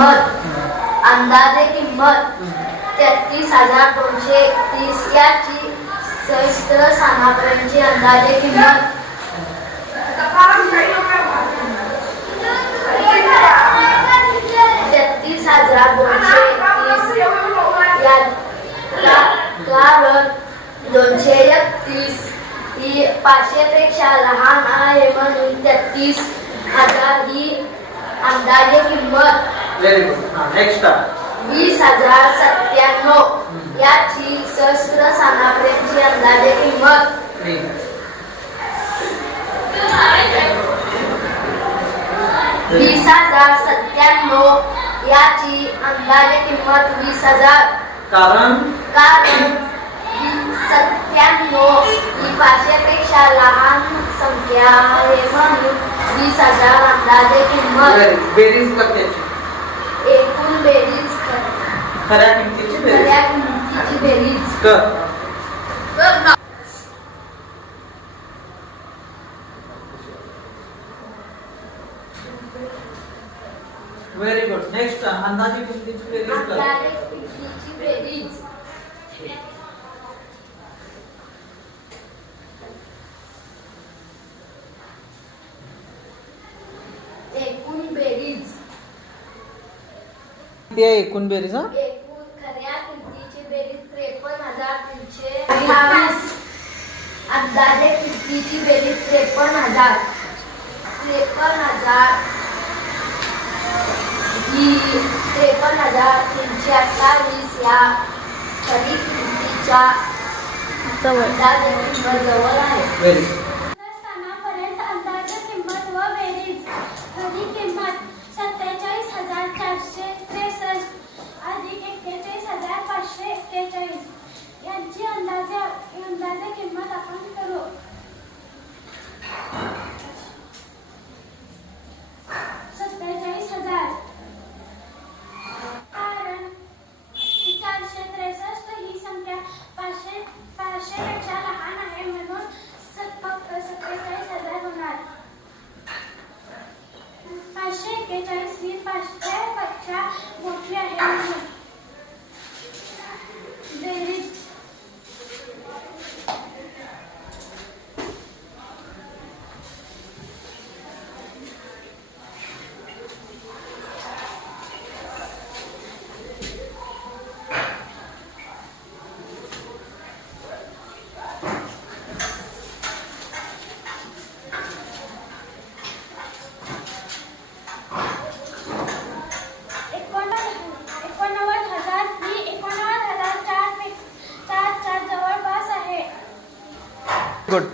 अंदाजे किंमत 33,231 याची सहस्त्र स्थानापर्यंतची अंदाजे किंमत 33,231 कारण 231 ही 500 पेक्षा लहान आहे म्हणून 33,000 ही अंदाजे किंमत. Very good. नेक्स्ट 20,097 याची सहस्त्र स्थानापर्यंतची अंदाजे किंमत 20,097 याची अंदाजे किंमत 20,000 कारण 97 ही 500 पेक्षा लहान संख्या आहे म्हणून 20,000 अंदाजे किंमत. बेरीज करण्याची एकूण बेरीज खऱ्या किमतीची बेरीज कर. Very good. नेक्स्ट अंदाजे किमतीची बेरीज कर. अंदाजे किमतीची बेरीज एकूण बेरीज किती आहे एकूण बेरीज? एकूण खऱ्या किमतीची बेरीज 53,328. अंदाजे किमतीची बेरीज 53,000 ही 53,328 या खरी किमतीच्या अंदाजे किंमत जवळ आहे. Very good. स्थानापर्यंत अंदाजे किंमत व बेरीज. खरी किंमत 47,463 अधिक 41,541 यांची अंदाजे किंमत आपण करू. 47,000 कारण 463 ही संख्या 500 पेक्षा लहान आहे म्हणून फक्त 47,000 होणार. 541 ही 500 पेक्षा मोठी आहे म्हणून बेरीज. गुड.